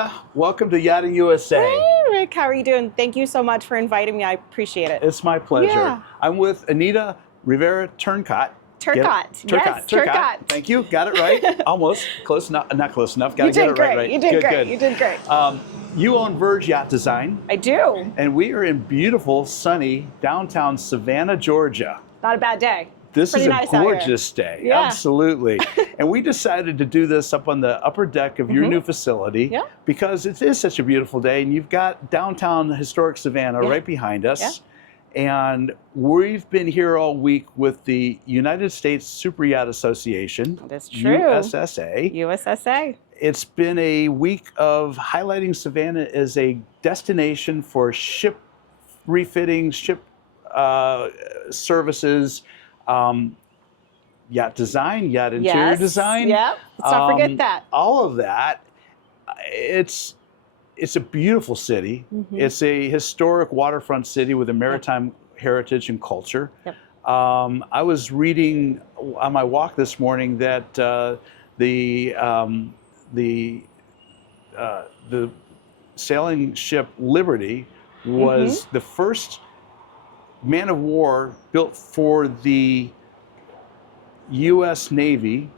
Anita, welcome to Yachting USA. Hey, Rick, how are you doing? Thank you so much for inviting me. I appreciate it. It's my pleasure. Yeah. I'm with Anita Rivera Turcotte. Turcotte. Turcotte. Yes, Turcotte. Thank you. Got it right. Almost. Close enough. Not close enough. Got to get it right. You did great. Good. You did great. You own Verge Yacht Design. I do. And we are in beautiful, sunny downtown Savannah, Georgia. Not a bad day. This Pretty is a nice out here. gorgeous day. Yeah. Absolutely. And we decided to do this up on the upper deck of your new facility because it is such a beautiful day, and you've got downtown historic Savannah right behind us. Yeah. And we've been here all week with the United States Superyacht Association. That's true. USSA. USSA. It's been a week of highlighting Savannah as a destination for ship refitting, ship services, yacht design, yacht interior design. Yeah, let's not forget that. All of that. It's a beautiful city. It's a historic waterfront city with a maritime heritage and culture. Yep. I was reading on my walk this morning that the sailing ship Liberty was the first man of war built for the U.S. Navy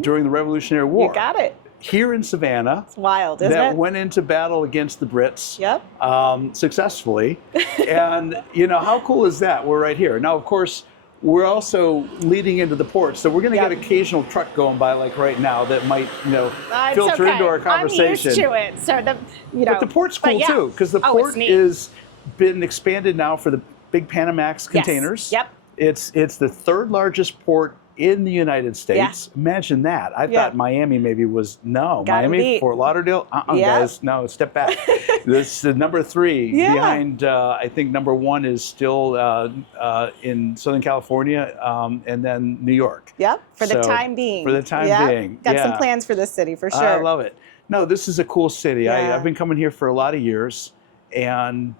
during the Revolutionary War. You got it. Here in Savannah. It's wild, isn't it? That went into battle against the Brits. Yep. Successfully. And, you know, how cool is that? We're right here. Now, of course, we're also leading into the port, so we're going to get occasional truck going by, like right now, that might, you know, filter into our conversation. I'm used to it, so But the port's cool too, because the port is been expanded now for the big Panamax containers. Yep. It's the third largest port in the United States. Imagine that. I thought Miami maybe was, Miami, Fort Lauderdale, guys, no, step back. This is number 3 behind, I think number 1 is still in Southern California, and then New York. Yep, for the time being. For the time being. Got some plans for this city, for sure. I love it. No, this is a cool city. I've been coming here for a lot of years, and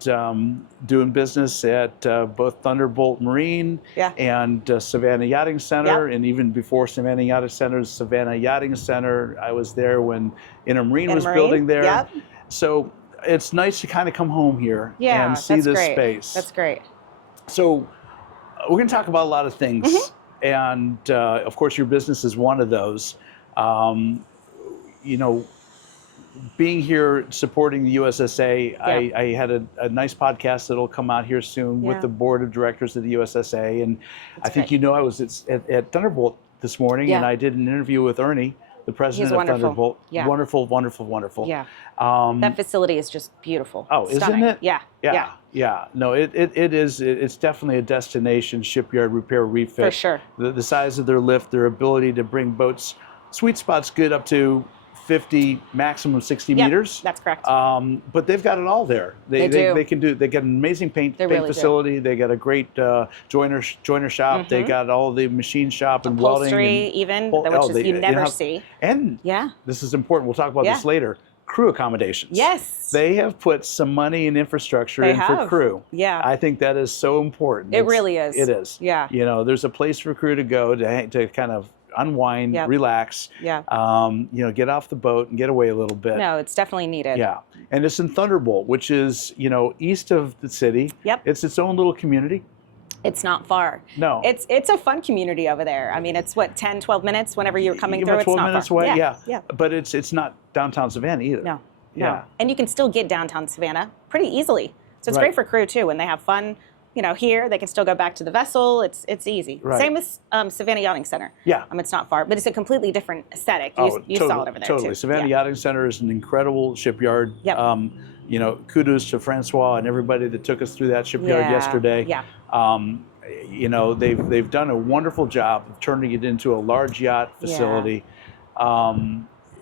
doing business at both Thunderbolt Marine and Savannah Yachting Center, and even before Savannah Yachting Center, Savannah Yachting Center. I was there when Intermarine was building there. Yep. So it's nice to kind of come home here and see this space. That's great. So we're going to talk about a lot of things, and of course your business is one of those. You know, being here supporting the USSA, I had a nice podcast that'll come out here soon with the board of directors of the USSA, and I think you know I was at Thunderbolt this morning, and I did an interview with Ernie, the president of Thunderbolt. Wonderful, wonderful, wonderful. Yeah. That facility is just beautiful. Oh, stunning. Isn't it? Yeah. No, it is. It's definitely a destination shipyard repair refit. For sure. The size of their lift, their ability to bring boats, sweet spot's good up to 50, maximum 60 meters. That's correct. But they've got it all there. They can do. They got an amazing paint facility. They got a great joiner shop. They got all the machine shop and upholstery, welding, which you never see. And this is important. We'll talk about this later. Crew accommodations. Yes. They have put some money and infrastructure in for crew. Yeah. I think that is so important. It really is. It is. Yeah. You know, there's a place for crew to go to kind of unwind, relax, you know, get off the boat and get away a little bit. No, it's definitely needed. Yeah. And it's in Thunderbolt, which is, you know, east of the city. Yep. It's its own little community. It's not far. No. It's a fun community over there. I mean, it's what, 10, 12 minutes whenever you're coming through. About 12 it's not minutes far. away, yeah. But it's not downtown Savannah either. No. Yeah. And you can still get downtown Savannah pretty easily. So it's great for crew too. When they have fun, you know, here, they can still go back to the vessel. It's easy. Right. Same with Savannah Yachting Center. Yeah. It's not far, but it's a completely different aesthetic. You saw it over there totally. too. Savannah Yachting Center is an incredible shipyard. Yep. You know, kudos to Francois and everybody that took us through that shipyard yesterday. Yeah. You know, they've done a wonderful job of turning it into a large yacht facility.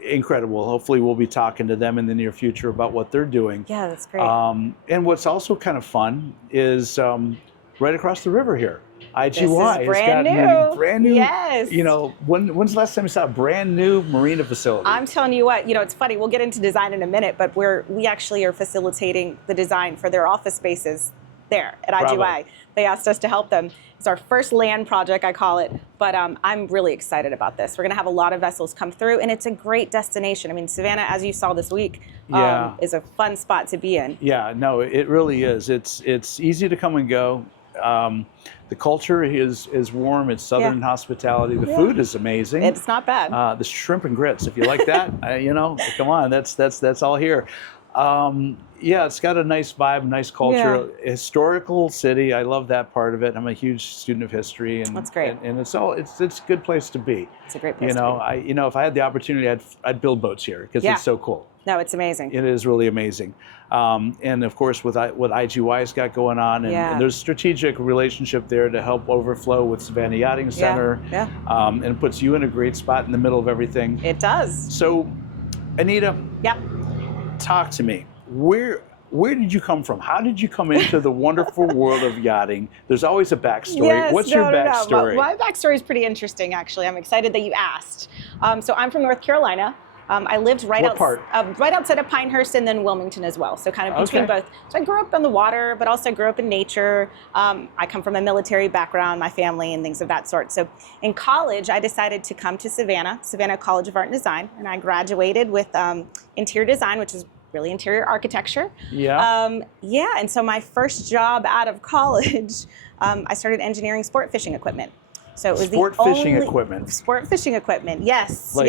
Incredible. Hopefully we'll be talking to them in the near future about what they're doing. Yeah, that's great. And what's also kind of fun is right across the river here, IGY. This is brand new. Yes. You know, when's the last time you saw a brand new marina facility? I'm telling you what, you know, it's funny. We'll get into design in a minute, but we actually are facilitating the design for their office spaces there at IGY. they asked us to help them. It's our first land project, I call it, but I'm really excited about this. We're going to have a lot of vessels come through, and it's a great destination. I mean, Savannah, as you saw this week, is a fun spot to be in. Yeah, no, it really is. It's easy to come and go. The culture is warm. It's Southern hospitality. The food is amazing. It's not bad. The shrimp and grits, if you like that, come on, that's all here. Yeah, it's got a nice vibe, nice culture. Yeah. Historical city. I love that part of it. I'm a huge student of history, and that's great. And it's a good place to be. It's a great place. To be. If I had the opportunity, I'd build boats here because it's so cool. No, it's amazing. It is really amazing. And of course, with what IGY's got going on, and there's strategic relationship there to help overflow with Savannah Yachting Center. Yeah. And it puts you in a great spot in the middle of everything. It does. So, Anita. Yeah. Talk to me. Where did you come from? How did you come into the wonderful world of yachting? There's always a backstory. Yes, What's your backstory? My backstory is pretty interesting, actually. I'm excited that you asked. So I'm from North Carolina. I lived right outside of Pinehurst and then Wilmington as well. So kind of between both. So I grew up on the water, but also grew up in nature. I come from a military background, my family, and things of that sort. So in college, I decided to come to Savannah College of Art and Design, and I graduated with interior design, which is really interior architecture. Yeah. And so my first job out of college, I started engineering sport fishing equipment. So it was sport fishing equipment. Sport fishing equipment, yes, like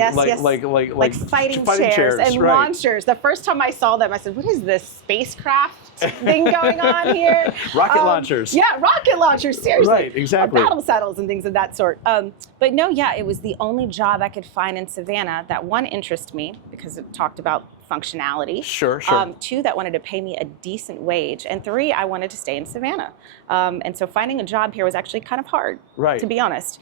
fighting chairs and launchers. The first time I saw them, I said, "What is this spacecraft thing going on here?" Rocket launchers. Yeah, rocket launchers. Seriously. Right, exactly. Battle saddles and things of that sort. But no, it was the only job I could find in Savannah that one interested me because it talked about functionality. Sure. 2, that wanted to pay me a decent wage, and 3, I wanted to stay in Savannah. And so finding a job here was actually kind of hard, to be honest.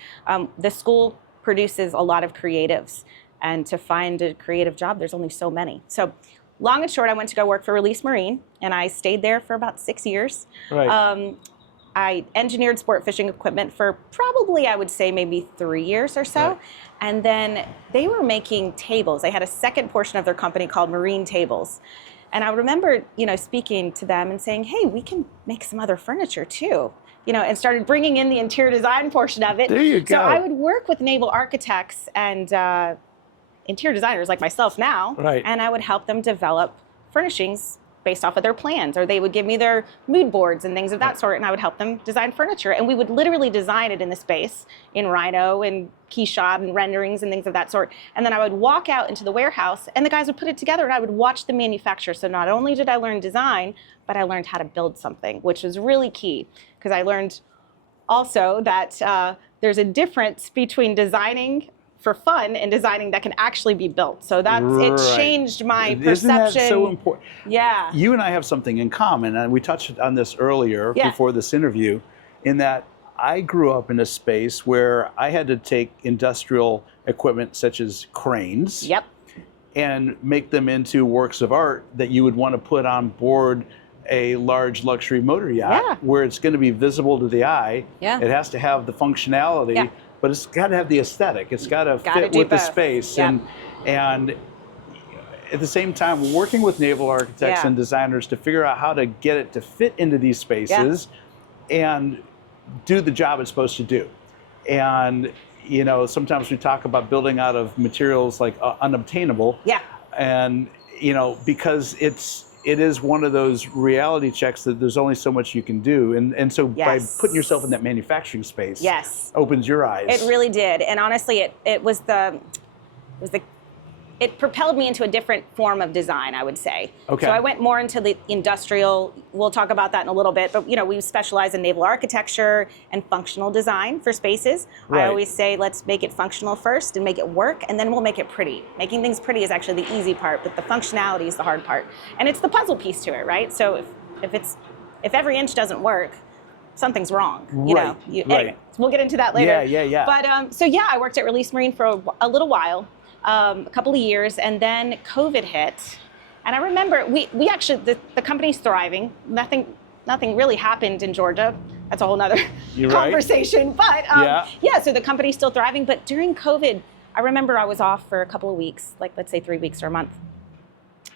The school produces a lot of creatives, and to find a creative job, there's only so many. So long and short, I went to go work for Release Marine, and I stayed there for about 6 years. Right. I engineered sport fishing equipment for probably, I would say, maybe 3 years or so. Right. And then they were making tables. They had a second portion of their company called Marine Tables. And I remember, speaking to them and saying, hey, we can make some other furniture too. And started bringing in the interior design portion of it. There you go. So I would work with naval architects and interior designers like myself now. Right. And I would help them develop furnishings based off of their plans, or they would give me their mood boards and things of that sort, and I would help them design furniture. And we would literally design it in the space in Rhino and Keyshot and renderings and things of that sort. And then I would walk out into the warehouse and the guys would put it together, and I would watch the manufacture. So not only did I learn design, but I learned how to build something, which was really key, because I learned also that there's a difference between designing for fun and designing that can actually be built. So it changed my perception. Isn't that so important? Yeah. You and I have something in common, and we touched on this earlier before this interview, in that I grew up in a space where I had to take industrial equipment such as cranes and make them into works of art that you would want to put on board a large luxury motor yacht where it's going to be visible to the eye. Yeah. It has to have the functionality, but it's got to have the aesthetic. It's got to fit with the space. And at the same time, working with naval architects and designers to figure out how to get it to fit into these spaces and do the job it's supposed to do. And sometimes we talk about building out of materials like unobtainable. Yeah. And because it is one of those reality checks that there's only so much you can do. And so by putting yourself in that manufacturing space opens your eyes. It really did. And honestly, it propelled me into a different form of design, I would say. Okay. So I went more into the industrial. We'll talk about that in a little bit. But we specialize in naval architecture and functional design for spaces. Right. I always say, let's make it functional first and make it work, and then we'll make it pretty. Making things pretty is actually the easy part, but the functionality is the hard part. And it's the puzzle piece to it, right? So if every inch doesn't work, something's wrong. Anyway, so we'll get into that later. Yeah. But I worked at Release Marine for a little while. A couple of years, and then COVID hit. And I remember we actually, the company's thriving. Nothing really happened in Georgia. That's a whole nother conversation. Right. But so the company's still thriving. But during COVID, I remember I was off for a couple of weeks, like let's say 3 weeks or a month.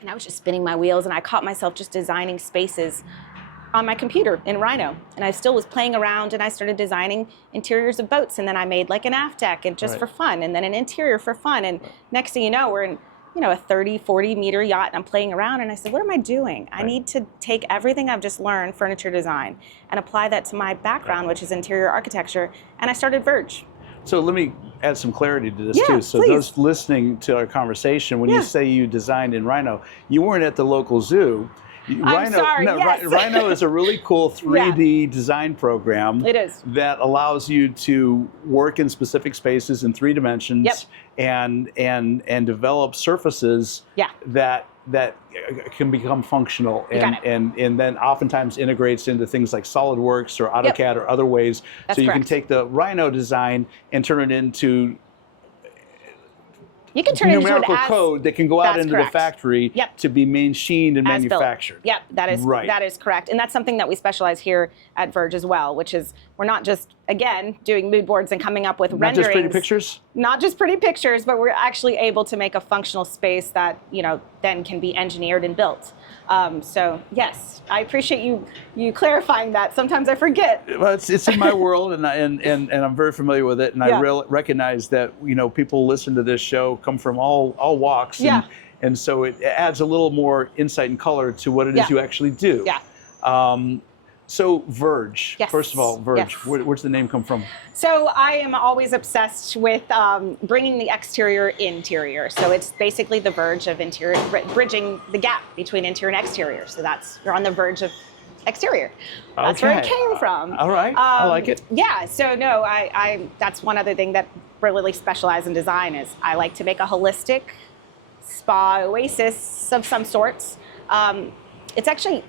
And I was just spinning my wheels, and I caught myself just designing spaces on my computer in Rhino, and I still was playing around, and I started designing interiors of boats, and then I made like an aft deck and just for fun, and then an interior for fun, and next thing you know, we're in a 30, 40 meter yacht, and I'm playing around, and I said, what am I doing? I need to take everything I've just learned, furniture design, and apply that to my background, which is interior architecture, and I started Verge. So let me add some clarity to this Yeah, too. So please. those listening to our conversation, when you say you designed in Rhino, you weren't at the local zoo. I'm sorry, yes. Rhino is a really cool 3D design program. It is. That allows you to work in specific spaces in 3 dimensions and develop surfaces that can become functional and then oftentimes integrates into things like SolidWorks or AutoCAD or other ways. That's so you can correct. take the Rhino design and turn it into numerical code that can go out into the factory to be machined and manufactured. Yep, that is correct. And that's something that we specialize here at Verge as well, which is we're not just, again, doing mood boards and coming up with renderings. Not just pretty pictures? Not just pretty pictures, but we're actually able to make a functional space that, then can be engineered and built. So yes, I appreciate you clarifying that. Sometimes I forget. Well, it's in my world, and I'm very familiar with it, and I recognize that people listen to this show come from all walks, and so it adds a little more insight and color to what it is you actually do. So Verge, first of all, Verge, where's the name come from? So I am always obsessed with bringing the exterior interior. So it's basically the verge of interior, bridging the gap between interior and exterior. So you're on the verge of exterior. That's where it came from. All right, I like it. Yeah, so no, that's one other thing that really specialize in design is I like to make a holistic spa oasis of some sorts. It's actually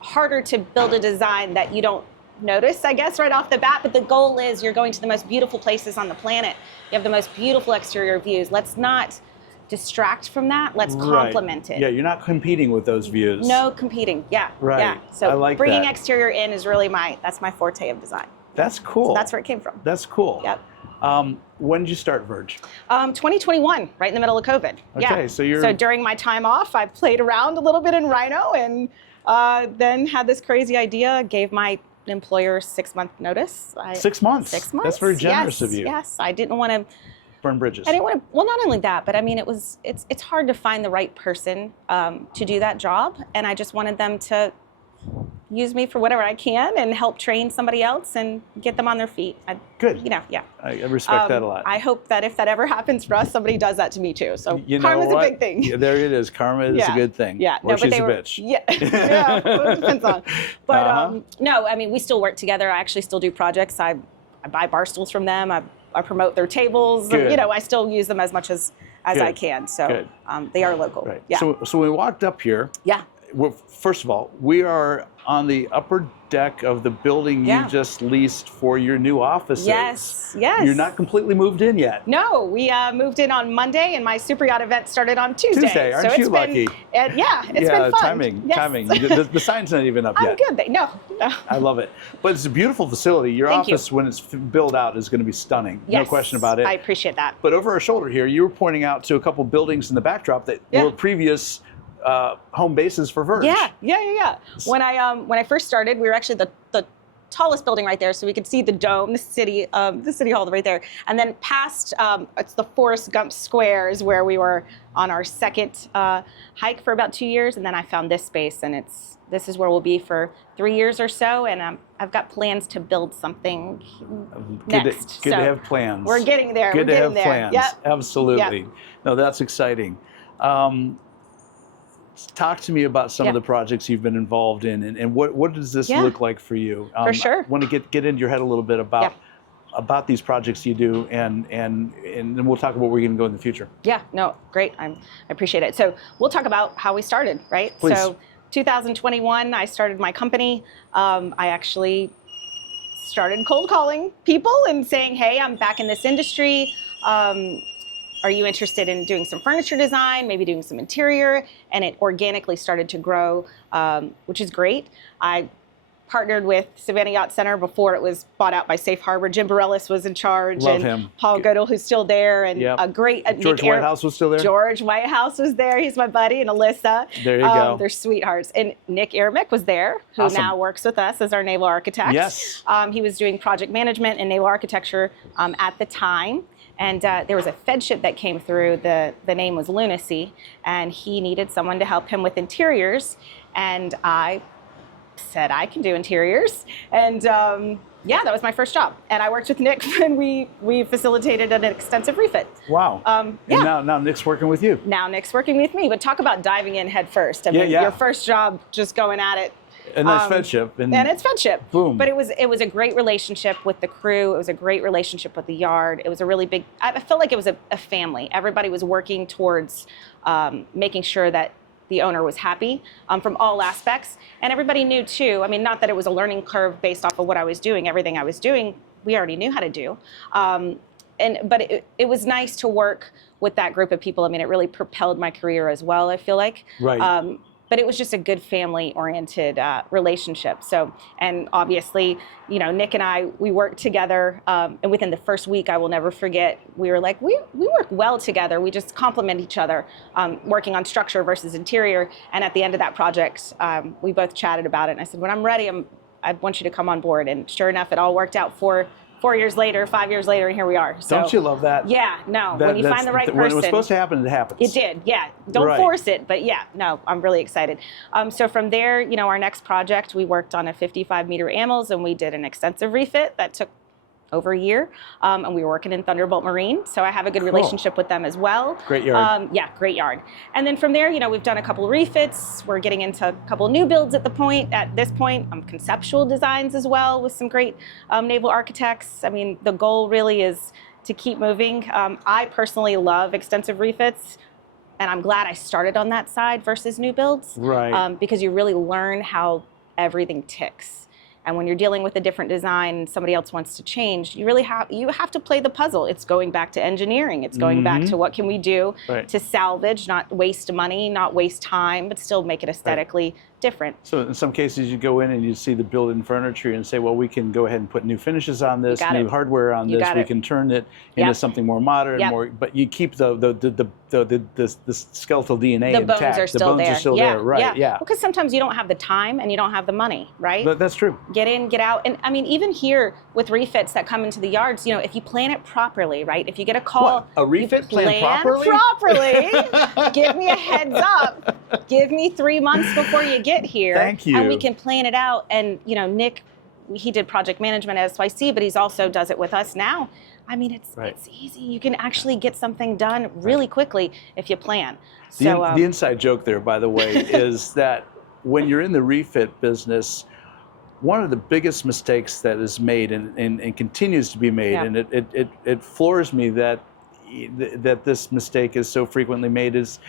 harder to build a design that you don't notice, I guess, right off the bat, but the goal is you're going to the most beautiful places on the planet. You have the most beautiful exterior views. Let's not distract from that. Let's complement it. Yeah, you're not competing with those views. No competing. Yeah. Right. Yeah. So I like bringing that. exterior in is really that's my forte of design. That's cool. So that's where it came from. That's cool. Yep. When did you start Verge? 2021, right in the middle of COVID. Okay, So during my time off, I played around a little bit in Rhino and then had this crazy idea, gave my employer 6-month notice. 6 months? 6 months. That's very generous of you. Yes, I didn't want to burn bridges. I didn't want to, well, not only that, but I mean, it's hard to find the right person to do that job. And I just wanted them to use me for whatever I can and help train somebody else and get them on their feet. Good. I respect that a lot. I hope that if that ever happens for us, somebody does that to me too. So you know karma's what? a big thing. Yeah, there it is. Karma is a good thing. Yeah. Or she's a bitch. Yeah. Yeah. Well, it depends on. But no, I mean, we still work together. I actually still do projects. I buy bar stools from them. I promote their tables. Good. I still use them as much as I can. So they are local. Right. Yeah. So we walked up here. Yeah. Well, first of all, we are on the upper deck of the building you just leased for your new offices. Yes. You're not completely moved in yet. No, we moved in on Monday, and my Superyacht event started on Tuesday. Aren't you lucky? It's been fun. Timing. The sign's not even up yet. I'm good. No. I love it. But it's a beautiful facility. Your office, when it's built out, is going to be stunning. Yes, no question about it. I appreciate that. But over our shoulder here, you were pointing out to a couple buildings in the backdrop that were previous home bases for Verge. Yeah. When I first started, we were actually the tallest building right there, so we could see the dome, the city hall right there, and then past it's the Forrest Gump Square is where we were on our second hike for about 2 years, and then I found this space, and this is where we'll be for 3 years or so, and I've got plans to build something next. Good to have plans. We're getting there. Good we're to have there. plans. Yep. Absolutely. Yep. No, that's exciting. Talk to me about some of the projects you've been involved in, and what does this look like for you? For sure. I want to get into your head a little bit about these projects you do, and then we'll talk about where we're going to go in the future. Yeah, no, great. I appreciate it. So we'll talk about how we started, right? Please. So 2021, I started my company. I actually started cold calling people and saying, hey, I'm back in this industry. Are you interested in doing some furniture design, maybe doing some interior? And it organically started to grow, which is great. I partnered with Savannah Yacht Center before it was bought out by Safe Harbor. Jim Bareilles was in charge. Love and him. Paul Goodall, who's still there, and Yep. a great George Whitehouse was still there? George Whitehouse was there. He's my buddy, and Alyssa. There you go. They're sweethearts. And Nick Eremick was there, who Awesome. now works with us as our naval architect. Yes. He was doing project management and naval architecture at the time. And there was a Fed ship that came through. The name was Lunacy, and he needed someone to help him with interiors. And I said, I can do interiors. And yeah, that was my first job. And I worked with Nick, and we facilitated an extensive refit. Wow. Yeah. And now Nick's working with you. Now Nick's working with me. But talk about diving in head first. I mean, yeah. your first job, just going at it. And that's Fed ship. And it's Fed ship. Boom. But it was a great relationship with the crew. It was a great relationship with the yard. It was a really big, I felt like it was a family. Everybody was working towards making sure that the owner was happy from all aspects. And everybody knew too, I mean, not that it was a learning curve based off of what I was doing. Everything I was doing, we already knew how to do. But it was nice to work with that group of people. I mean, it really propelled my career as well, I feel like. Right. But it was just a good family-oriented relationship. So, and obviously, you know, Nick and I, we worked together, and within the first week, I will never forget, we were like, we work well together. We just complement each other, working on structure versus interior. And at the end of that project, we both chatted about it. And I said, when I'm ready, I want you to come on board. And sure enough, it all worked out for 4 years later, 5 years later, and here we are. So, don't you love that? Yeah, no. When you find the right person. When it was supposed to happen, it happens. It did, yeah. Don't force it, but yeah, no, I'm really excited. So from there, you know, our next project, we worked on a 55-meter AMLs, and we did an extensive refit that took over a year, and we were working in Thunderbolt Marine, so I have a good relationship with them as well. Great yard. Yeah, great yard. And then from there, you know, we've done a couple of refits. We're getting into a couple of new builds at this point, conceptual designs as well with some great naval architects. I mean, the goal really is to keep moving. I personally love extensive refits, and I'm glad I started on that side versus new builds. Right. Because you really learn how everything ticks. And when you're dealing with a different design and somebody else wants to change, you have to play the puzzle. It's going back to engineering. It's going back to what can we do to salvage, not waste money, not waste time, but still make it aesthetically different. So in some cases, you go in and you see the built-in furniture and say, well, we can go ahead and put new finishes on this, new hardware on this. We can turn it into something more modern, but you keep the skeletal DNA the intact. bones are still there. The bones are still there, right? Yeah. Because sometimes you don't have the time and you don't have the money, right? But that's true. Get in, get out. And I mean, even here with refits that come into the yards, you know, if you plan it properly, right? If you get a call. What, a refit plan properly? Give me a heads up. Give me 3 months before you get here. Thank you. And we can plan it out. And, you know, Nick, he did project management at SYC, but he's also does it with us now. I mean, it's easy. You can actually get something done really quickly if you plan. So the inside joke there, by the way, is that when you're in the refit business, one of the biggest mistakes that is made and continues to be made, and it floors me that this mistake is so frequently made, is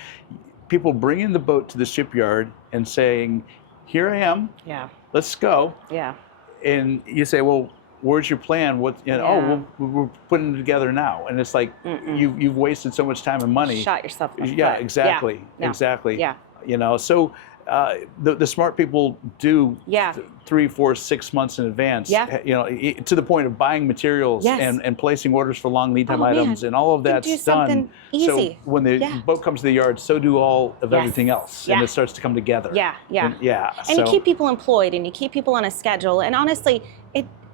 people bringing the boat to the shipyard and saying, here I am, let's go. Yeah. And you say, well, where's your plan? What, you know, oh, we're putting it together now. And it's like, you've wasted so much time and money. Shot yourself in the Yeah, foot. exactly. Yeah. Exactly. Yeah. You know, so the smart people do 3, 4, 6 months in advance, you know, to the point of buying materials and placing orders for long lead time items, and all of that's done. Easy. So when the boat comes to the yard, so do all of everything else, and it starts to come together. And you keep people employed, and you keep people on a schedule, and honestly,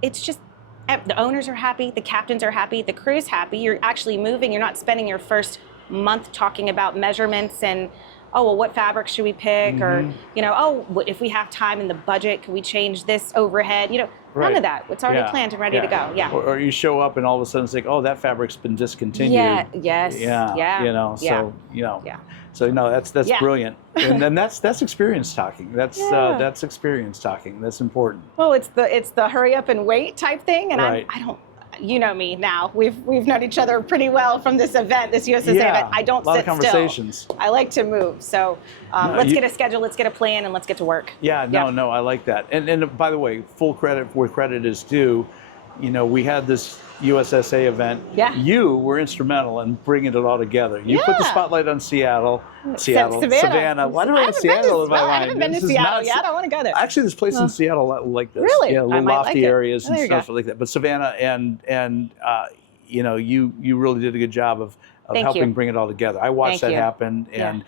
it's just, the owners are happy, the captains are happy, the crew's happy. You're actually moving. You're not spending your first month talking about measurements and, oh, well, what fabric should we pick? Or, you know, oh, if we have time in the budget, can we change this overhead? You know, none of that. It's already planned and ready to go. Yeah. Or you show up and all of a sudden it's like, oh, that fabric's been discontinued. Yeah. You know, so, you know. So, no, that's brilliant. And then that's experience talking. That's experience talking. That's important. Well, it's the hurry up and wait type thing. And I don't, you know me now. We've known each other pretty well from this event, this USSA event. I don't sit still. I like to move. So let's get a schedule, let's get a plan, and let's get to work. No, I like that. And by the way, full credit where credit is due. you know, we had this USSA event. Yeah. You were instrumental in bringing it all together. You put the spotlight on Savannah. Why do I have Seattle in my mind? I haven't been to Seattle yet. I want to go there. Actually, there's places in Seattle like this. Really? Yeah, little might lofty like areas and there you stuff go. like that. But Savannah and you know, you really did a good job of Thank helping you. bring it all together. I watched Thank that you. happen, and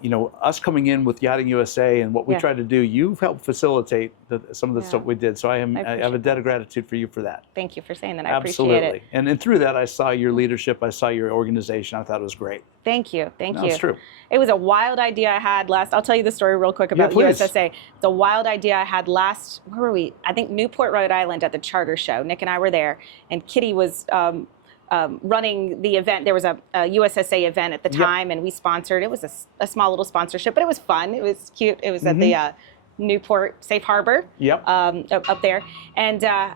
you know, us coming in with Yachting USA and what we tried to do, you've helped facilitate some of the stuff we did. So I have a debt of gratitude for you for that. Thank you for saying that. I Absolutely. appreciate it. And through that, I saw your leadership. I saw your organization. I thought it was great. Thank you. Thank you. That's true. It was a wild idea I had last. I'll tell you the story real quick about please. USSA. It's a wild idea I had last. Where were we? I think Newport, Rhode Island, at the charter show. Nick and I were there, and Kitty was running the event. There was a USSA event at the time, and we sponsored. It was a small little sponsorship, but it was fun. It was cute. It was at the Newport Safe Harbor. Yep. Up there, and I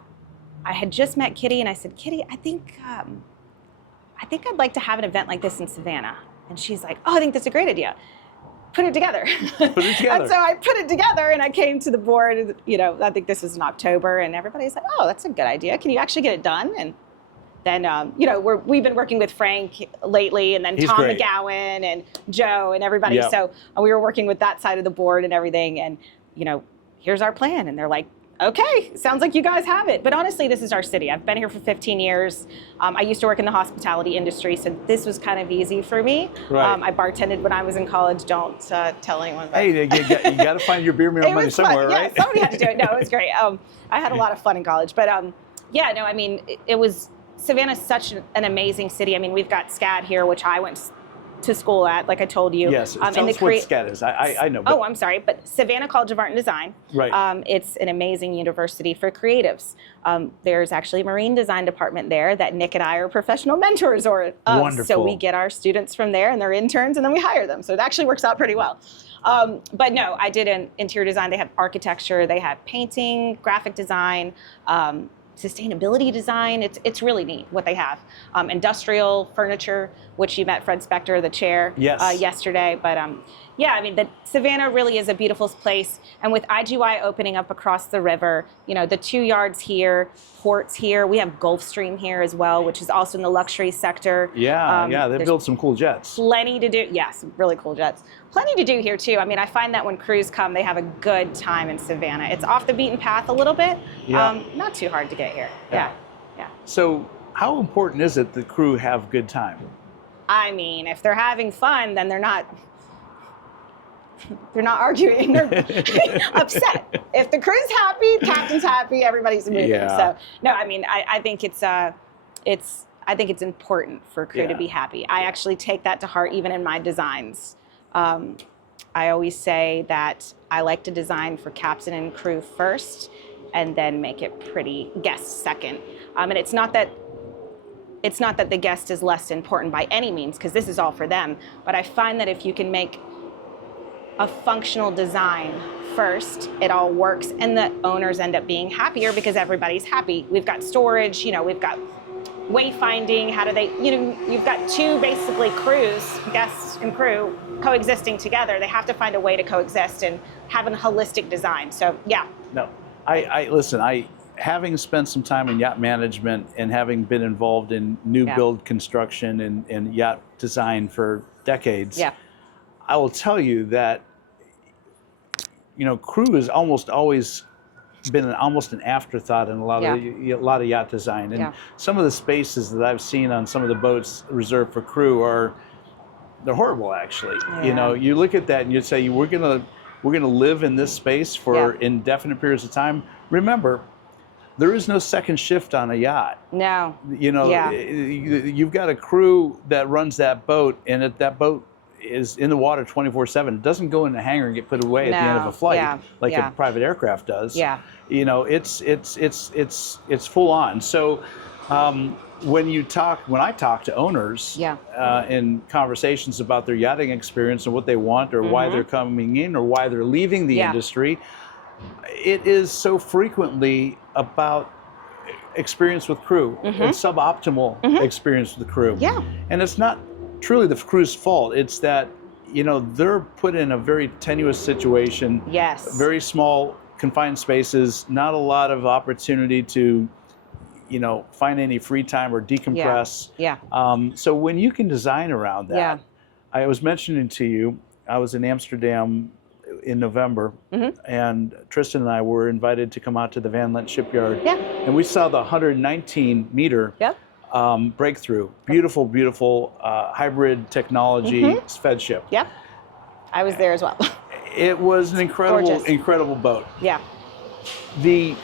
had just met Kitty, and I said, Kitty, I think I'd like to have an event like this in Savannah. And she's like, oh, I think that's a great idea. Put it together. Put it together. And so I put it together, and I came to the board. You know, I think this was in October, and everybody's like, oh, that's a good idea. Can you actually get it done? And then, you know, we've been working with Frank lately, and then He's Tom great. McGowan and Joe and everybody. Yep. So we were working with that side of the board and everything. And, you know, here's our plan. And they're like, okay, sounds like you guys have it. But honestly, this is our city. I've been here for 15 years. I used to work in the hospitality industry, so this was kind of easy for me. Right. I bartended when I was in college. Don't tell anyone. But Hey, you got to find your beer meal it money was fun. somewhere, Yeah, right? somebody had to do it. No, it was great. I had a lot of fun in college. But yeah, no, I mean, it was, Savannah's such an amazing city. I mean, we've got SCAD here, which I went to school at, like I told you. Yes. Tell us what SCAD is. I know. But Oh, I'm sorry, but Savannah College of Art and Design. Right. It's an amazing university for creatives. There's actually a marine design department there that Nick and I are professional mentors of. Wonderful. So we get our students from there, and they're interns, and then we hire them. So it actually works out pretty well. But no, I did an interior design. They have architecture. They have painting, graphic design, sustainability design. It's really neat what they have. Industrial furniture, which you met Fred Spector, the chair, yesterday. But yeah, I mean, Savannah really is a beautiful place. And with IGY opening up across the river, you know, the 2 yards here, ports here, we have Gulfstream here as well, which is also in the luxury sector. Yeah, they built some cool jets. Plenty to do. Yes, really cool jets. Plenty to do here too. I mean, I find that when crews come, they have a good time in Savannah. It's off the beaten path a little bit. Not too hard to get here. Yeah. So how important is it that crew have good time? I mean, if they're having fun, then they're not arguing. They're upset. If the crew's happy, captain's happy, everybody's moving. Yeah. So no, I mean, I think it's important for crew to be happy. I actually take that to heart even in my designs. I always say that I like to design for captain and crew first, and then make it pretty guests second. And it's not that the guest is less important by any means, because this is all for them. But I find that if you can make a functional design first, it all works, and the owners end up being happier because everybody's happy. We've got storage, you know, we've got wayfinding. How do they, you know, you've got two basically crews, guests and crew, coexisting together. They have to find a way to coexist and have a holistic design. So yeah. No, listen, having spent some time in yacht management and having been involved in new build construction and yacht design for decades, I will tell you that, you know, crew has almost always been almost an afterthought in a lot of yacht design. And some of the spaces that I've seen on some of the boats reserved for crew they're horrible, actually. You know, you look at that and you say, we're gonna live in this space for indefinite periods of time. Remember, there is no second shift on a yacht. No. You know, you've got a crew that runs that boat, and that boat is in the water 24/7. It doesn't go in the hangar and get put away at the end of a flight like a private aircraft does. Yeah. You know, it's full on. So when I talk to owners in conversations about their yachting experience and what they want, or why they're coming in, or why they're leaving the industry, it is so frequently about experience with crew and suboptimal experience with the crew. Yeah. And it's not truly the crew's fault. It's that, you know, they're put in a very tenuous situation. Yes. Very small, confined spaces, not a lot of opportunity to, you know, find any free time or decompress. Yeah. So when you can design around that, Yeah. I was mentioning to you, I was in Amsterdam in November, and Tristan and I were invited to come out to the Van Lent shipyard, and we saw the 119 meter breakthrough. Beautiful, beautiful hybrid technology SCAD ship. Yep. I was there as well. It was an incredible, Gorgeous. incredible boat. Yeah. The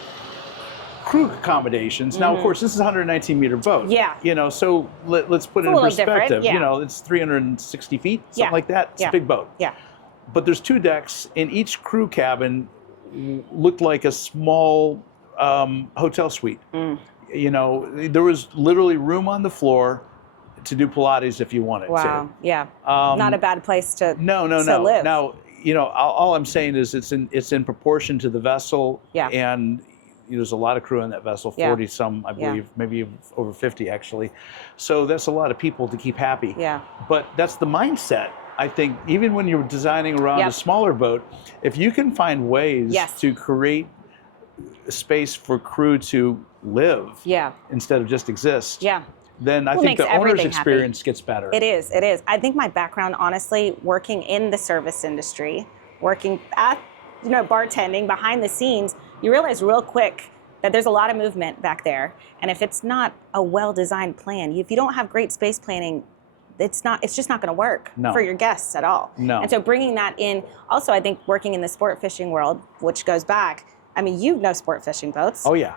crew accommodations. Now, of course, this is a 119 meter boat. Yeah. You know, so let's put it in a little different, perspective. yeah. You know, it's 360 feet, something like that. It's a big boat. Yeah. But there's 2 decks, and each crew cabin looked like a small hotel suite. You know, there was literally room on the floor to do Pilates if you wanted to. Wow. Yeah. Not a bad place to No. live. Now, you know, all I'm saying is it's in proportion to the vessel. Yeah. And there's a lot of crew in that vessel, 40 some, I believe, maybe over 50 actually. So that's a lot of people to keep happy. Yeah. But that's the mindset. I think even when you're designing around a smaller boat, if you can find ways to create space for crew to live instead of just exist, then I think the owner's experience gets better. It is. I think my background, honestly, working in the service industry, working at, you know, bartending behind the scenes, you realize real quick that there's a lot of movement back there. And if it's not a well-designed plan, if you don't have great space planning, it's just not going to work for your guests at all. No. And so bringing that in, also I think working in the sport fishing world, which goes back, I mean, you know sport fishing boats. Oh yeah.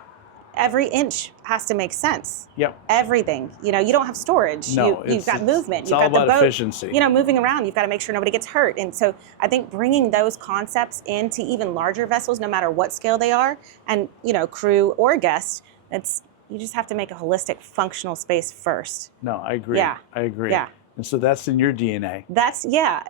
Every inch has to make sense. Yep. Everything. You know, you don't have storage. No, you've got movement. It's You've all got about the boat, efficiency. you know, moving around. You've got to make sure nobody gets hurt. And so I think bringing those concepts into even larger vessels, no matter what scale they are, and, you know, crew or guest, you just have to make a holistic, functional space first. No, I agree. Yeah. I agree. Yeah. And so that's in your DNA.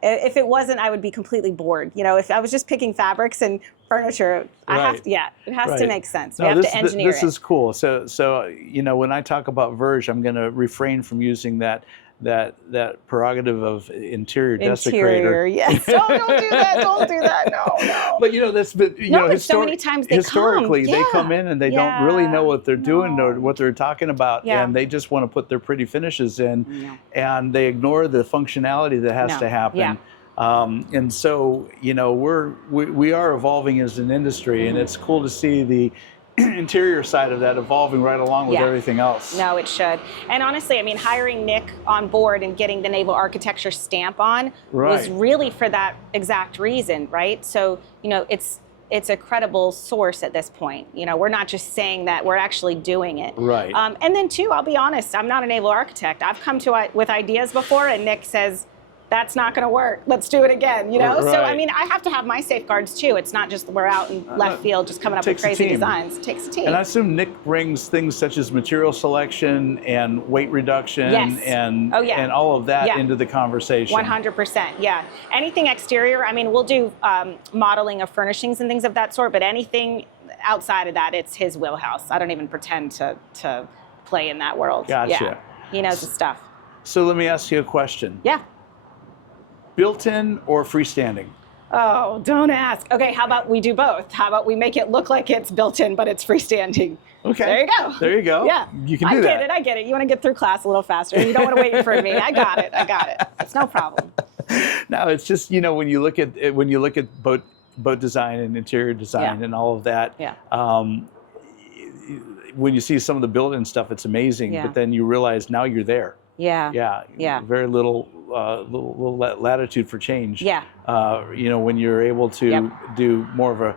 If it wasn't, I would be completely bored. You know, if I was just picking fabrics and furniture, it has to make sense. We have to engineer it. This is cool. So, you know, when I talk about Verge, I'm going to refrain from using that prerogative of interior desecrator. Yes. Oh, don't do that. Don't do that. No. But you know, but so many times historically come. they come in and they don't really know what they're doing or what they're talking about, Yeah. and they just want to put their pretty finishes in, and they ignore the functionality that has to happen. Yeah. And so, you know, we are evolving as an industry, and it's cool to see the interior side of that evolving right along with everything else. No, it should. And honestly, I mean, hiring Nick on board and getting the naval architecture stamp on was really for that exact reason, right? So, you know, it's a credible source at this point. You know, we're not just saying that, we're actually doing it. Right. And then too, I'll be honest, I'm not a naval architect. I've come to with ideas before, and Nick says, that's not going to work. Let's do it again, you know? Right. So, I mean, I have to have my safeguards too. It's not just we're out in left field just coming up with crazy designs. It takes a team. And I assume Nick brings things such as material selection and weight reduction and all of that into the conversation. 100%, yeah. Anything exterior, I mean, we'll do modeling of furnishings and things of that sort, but anything outside of that, it's his wheelhouse. I don't even pretend to play in that world. Gotcha. Yeah. He knows the stuff. So let me ask you a question. Yeah. Built-in or freestanding? Oh, don't ask. Okay, how about we do both? How about we make it look like it's built-in, but it's freestanding? Okay. There you go. There you go. Yeah. You can do that. I get it. You want to get through class a little faster. You don't want to wait for me. I got it. It's no problem. No, it's just, you know, when you look at boat design and interior design and all of that, when you see some of the built-in stuff, it's amazing. But then you realize now you're there. Yeah. Very little latitude for change. Yeah. You know, when you're able to do more of a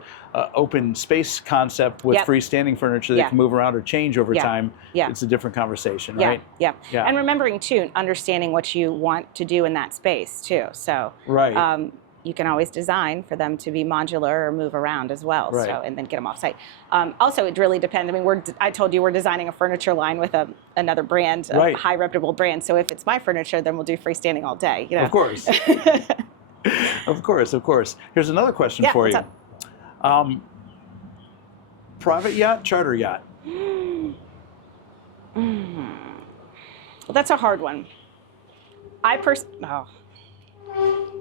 open space concept with freestanding furniture that can move around or change over time, it's a different conversation, right? Yeah. And remembering too, understanding what you want to do in that space too. So you can always design for them to be modular or move around as well. Right. So, and then get them off site. Also, it really depends. I mean, I told you we're designing a furniture line with another brand, a high reputable brand. So if it's my furniture, then we'll do freestanding all day. You know? Of course. Of course. Here's another question for you. Private yacht, charter yacht? Well, that's a hard one.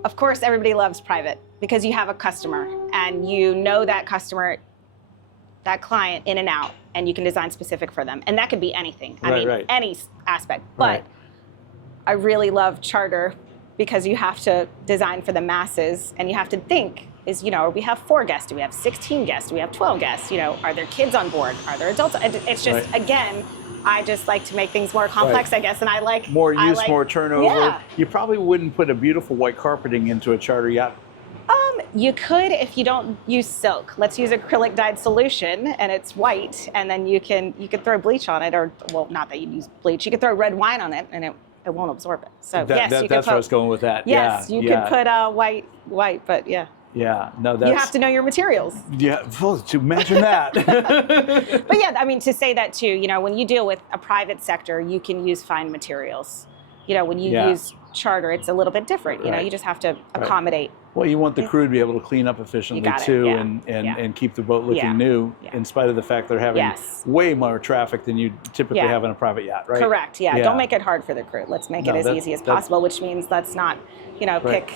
Of course, everybody loves private because you have a customer and you know that customer that client in and out, and you can design specific for them. And that could be anything. I mean, any aspect. But I really love charter because you have to design for the masses, and you have to think is, you know, we have 4 guests, do we have 16 guests, do we have 12 guests, you know, are there kids on board, are there adults? It's just, again, I just like to make things more complex, I guess, and I like more use, more turnover. Yeah. You probably wouldn't put a beautiful white carpeting into a charter yacht. You could if you don't use silk. Let's use acrylic dyed solution, and it's white, and then you could throw bleach on it, or, well, not that you use bleach. You could throw red wine on it, and it won't absorb it. So yes, you could that's where I was going with that. Yes, you could put white, but yeah. Yeah, no, that's... You have to know your materials. Yeah, well, to imagine that. But yeah, I mean, to say that too, you know, when you deal with a private sector, you can use fine materials. You know, when you use charter, it's a little bit different. You know, you just have to accommodate. Well, you want the crew to be able to clean up efficiently too, and keep the boat looking new, in spite of the fact they're having way more traffic than you typically have in a private yacht, right? Correct. Yeah. Don't make it hard for the crew. Let's make it as easy as possible, which means let's not, you know, pick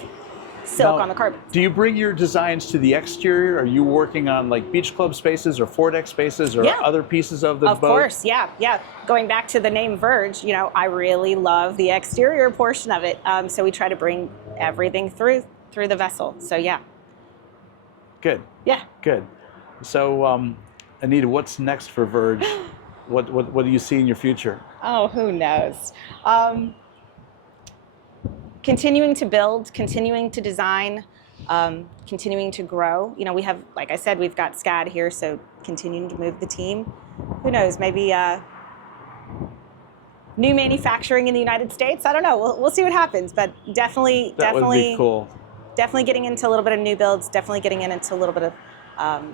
silk on the carpet. Do you bring your designs to the exterior? Are you working on like beach club spaces or foredeck spaces or other pieces of the boat? Of course, yeah. Going back to the name Verge, you know, I really love the exterior portion of it. So we try to bring everything through the vessel. So yeah. Good. Yeah. Good. So Anita, what's next for Verge? What do you see in your future? Oh, who knows? Continuing to build, continuing to design, continuing to grow. You know, we have, like I said, we've got SCAD here, so continuing to move the team. Who knows, maybe new manufacturing in the United States? I don't know, we'll see what happens, but definitely would be cool. Definitely getting into a little bit of new builds, definitely getting into a little bit of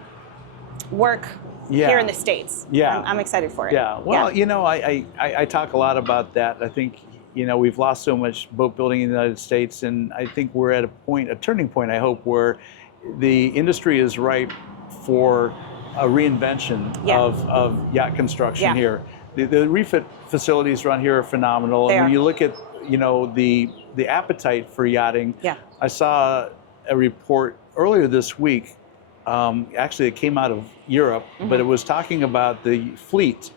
work here in the States. Yeah. I'm excited for it. Yeah, well, you know, I talk a lot about that. I think, you know, we've lost so much boat building in the United States, and I think we're at a turning point, I hope, where the industry is ripe for a reinvention of yacht construction here. The refit facilities around here are phenomenal. And when you look at, you know, the appetite for yachting, I saw a report earlier this week, actually it came out of Europe, but it was talking about the fleet,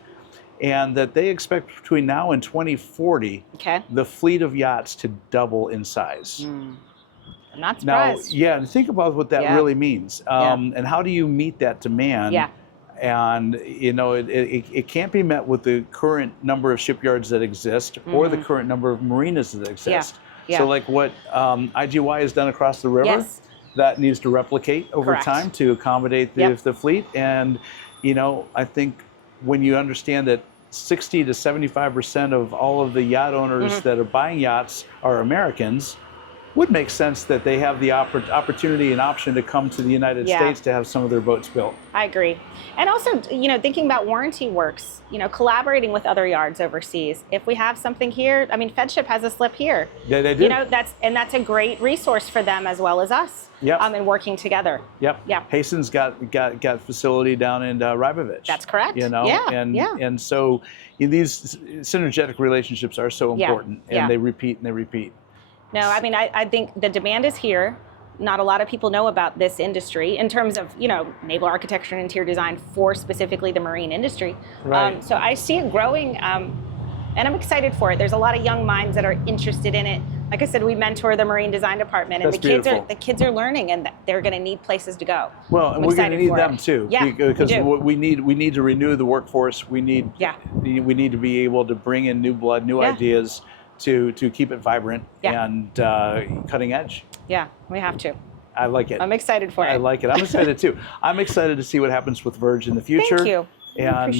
and that they expect between now and 2040 the fleet of yachts to double in size. I'm not surprised. Now, and think about what that really means, and how do you meet that demand? And you know, it can't be met with the current number of shipyards that exist or the current number of marinas that exist. So like what IGY has done across the river, that needs to replicate over time to accommodate the fleet. And you know, I think when you understand that 60 to 75% of all of the yacht owners that are buying yachts are Americans, would make sense that they have the opportunity and option to come to the United States to have some of their boats built. I agree. And also, you know, thinking about warranty works, you know, collaborating with other yards overseas. If we have something here, I mean, Fedship has a slip here. Yeah, they do. You know, that's a great resource for them as well as us. And working together. Yeah. Hasten's got facility down in Rybovich. That's correct. You know, and so these synergetic relationships are so important, and they repeat and they repeat. No, I mean, I think the demand is here. Not a lot of people know about this industry in terms of, you know, naval architecture and interior design for specifically the marine industry. So I see it growing, and I'm excited for it. There's a lot of young minds that are interested in it. Like I said, we mentor the marine design department, and the kids are learning, and they're going to need places to go. Well, and we're going to need them too, because we need to renew the workforce. We need to be able to bring in new blood, new ideas, to keep it vibrant and cutting edge. Yeah, we have to. I like it. I'm excited for it. I like it. I'm excited too. I'm excited to see what happens with Verge in the future. Thank you. And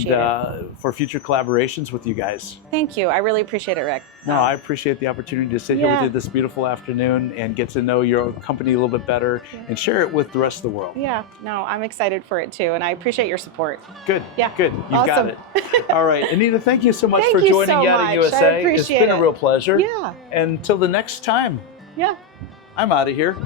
for future collaborations with you guys. Thank you. I really appreciate it, Rick. No, I appreciate the opportunity to sit here with you this beautiful afternoon and get to know your company a little bit better and share it with the rest of the world. Yeah, no, I'm excited for it too, and I appreciate your support. Good. Yeah. Good. You've got it. All right. Anita, thank you so much for joining Yachting USA. I appreciate it. It's been a real pleasure. Yeah. Until the next time. Yeah. I'm out of here.